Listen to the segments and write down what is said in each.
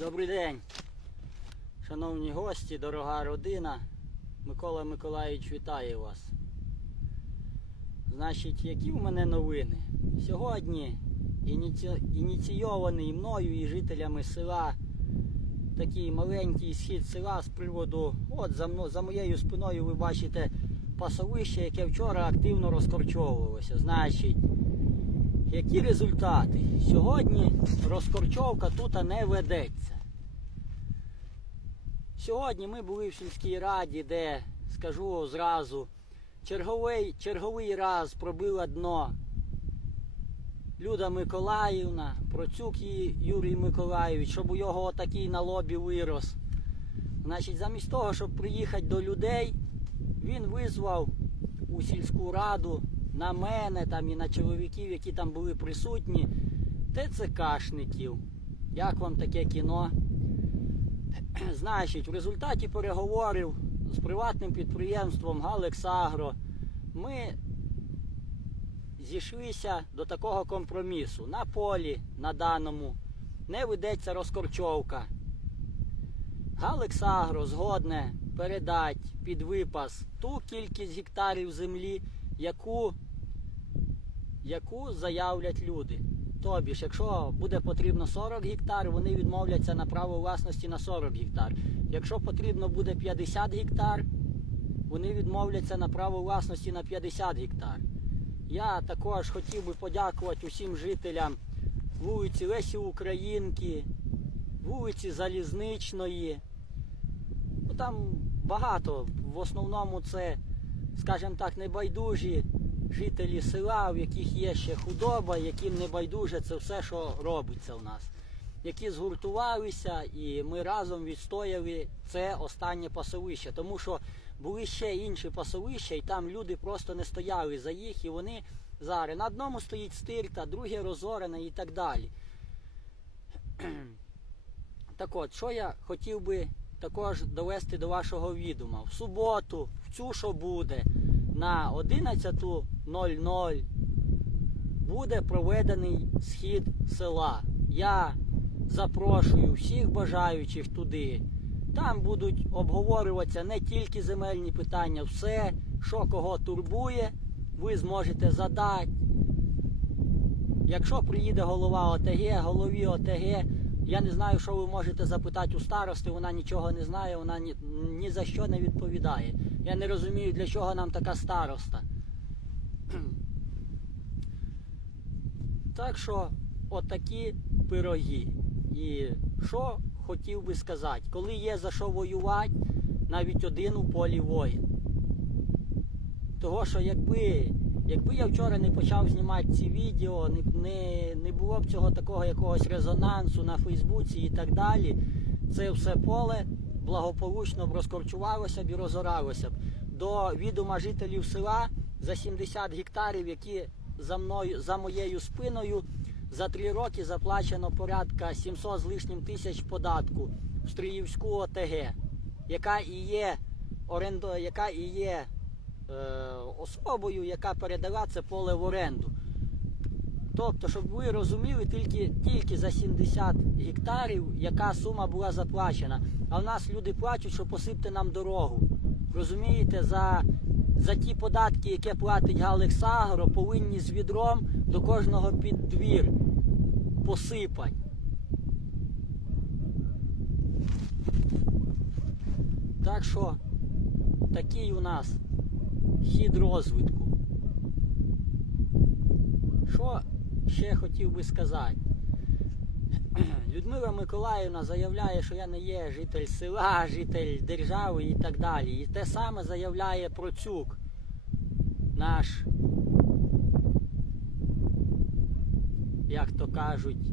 Добрий день, шановні гості, дорога родина. Микола Миколаївич вітає вас. Значить, які в мене новини? Сьогодні ініційований мною і жителями села такий маленький схід села з приводу, от за, мно- за моєю спиною ви бачите пасовище, яке вчора активно розкорчовувалося. Значить, які результати? Сьогодні розкорчовка тут не ведеться. Сьогодні ми були в сільській раді, де, скажу зразу, черговий, черговий раз пробила дно Люда Миколаївна, Процюк її Юрій Миколаївич, щоб у його отакий на лобі вирос. Значить, замість того, щоб приїхати до людей, він визвав у сільську раду на мене там і на чоловіків, які там були присутні, ТЦКшників. Як вам таке кіно? Значить, в результаті переговорів з приватним підприємством Галексагро ми зійшлися до такого компромісу. На полі, на даному, не ведеться розкорчовка. Галексагро згодне передати під випас ту кількість гектарів землі, яку, яку заявлять люди. Тобі ж, якщо буде потрібно 40 гектар, вони відмовляться на право власності на 40 гектар. Якщо потрібно буде 50 гектар, вони відмовляться на право власності на 50 гектар. Я також хотів би подякувати усім жителям вулиці Лесі Українки, вулиці Залізничної. Ну, там багато. В основному це, скажімо так, небайдужі жителі села, в яких є ще худоба, яким не байдуже це все, що робиться у нас. Які згуртувалися, і ми разом відстояли це останнє пасовище. Тому що були ще інші пасовища, і там люди просто не стояли за їх, і вони зараз на одному стоїть стирта, друге розорене і так далі. Так от, що я хотів би також довести до вашого відома. В суботу, в цю що буде, на 11.00 буде проведений схід села. Я запрошую всіх бажаючих туди. Там будуть обговорюватися не тільки земельні питання, все, що кого турбує, ви зможете задати. Якщо приїде голова ОТГ, голові ОТГ, я не знаю, що ви можете запитати у старости, вона нічого не знає, вона ні, ні за що не відповідає. Я не розумію, для чого нам така староста. Так що, отакі пироги. І що хотів би сказати, коли є за що воювати, навіть один у полі воїн. Того, що якби, якби я вчора не почав знімати ці відео, не, не, не було б цього такого якогось резонансу на Фейсбуці і так далі, це все поле благополучно б розкорчувалося б і розоралося б. До відома жителів села за 70 гектарів, які за мною, за моєю спиною, за три роки заплачено порядка 700 з лишнім тисяч податку в Стріївську ОТГ, яка і є орендо, яка і є е, особою, яка передала це поле в оренду. Тобто, щоб ви розуміли, тільки, тільки за 70 гектарів, яка сума була заплачена. А в нас люди плачуть, що посипте нам дорогу. Розумієте, за, за ті податки, які платить Галексагро, повинні з відром до кожного під двір посипати. Так що такий у нас хід розвитку. Що ще хотів би сказати? Людмила Миколаївна заявляє, що я не є житель села, житель держави і так далі. І те саме заявляє Процюк, наш, як то кажуть,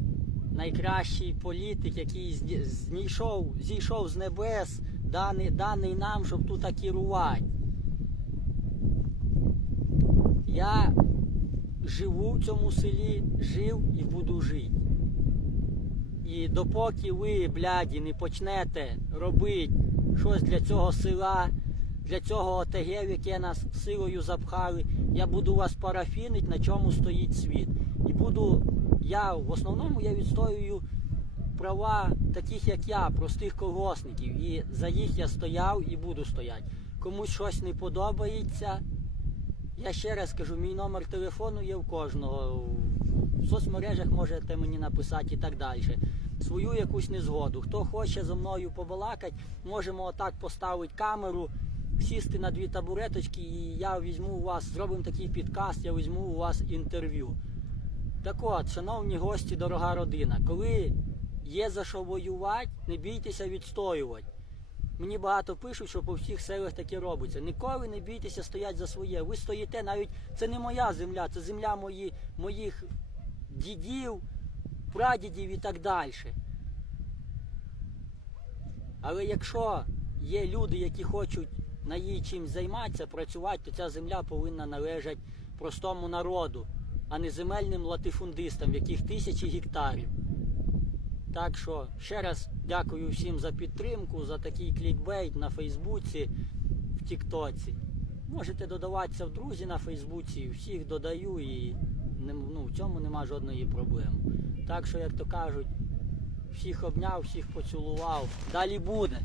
найкращий політик, який знійшов, зійшов з небес, даний, даний нам, щоб тут керувати. Я живу в цьому селі, жив і буду жити. І допоки ви, бляді, не почнете робити щось для цього села, для цього ОТГ, яке нас силою запхали, я буду вас парафінити, на чому стоїть світ. І буду, я в основному я відстоюю права таких, як я, простих колгосників. І за їх я стояв і буду стояти. Комусь щось не подобається. Я ще раз кажу, мій номер телефону є в кожного. В соцмережах можете мені написати і так далі. Свою якусь незгоду. Хто хоче зі мною побалакати, можемо отак поставити камеру, сісти на дві табуреточки, і я візьму у вас, зробимо такий підкаст, я візьму у вас інтерв'ю. Так от, шановні гості, дорога родина, коли є за що воювати, не бійтеся відстоювати. Мені багато пишуть, що по всіх селах таке робиться. Ніколи не бійтеся стояти за своє. Ви стоїте навіть це не моя земля, це земля мої, моїх дідів, прадідів і так далі. Але якщо є люди, які хочуть на їй чим займатися, працювати, то ця земля повинна належати простому народу, а не земельним латифундистам, яких тисячі гектарів. Так що ще раз дякую всім за підтримку, за такий клікбейт на Фейсбуці, в Тіктоці. Можете додаватися в друзі на Фейсбуці, всіх додаю і ну, в цьому нема жодної проблеми. Так що, як то кажуть, всіх обняв, всіх поцілував. Далі буде.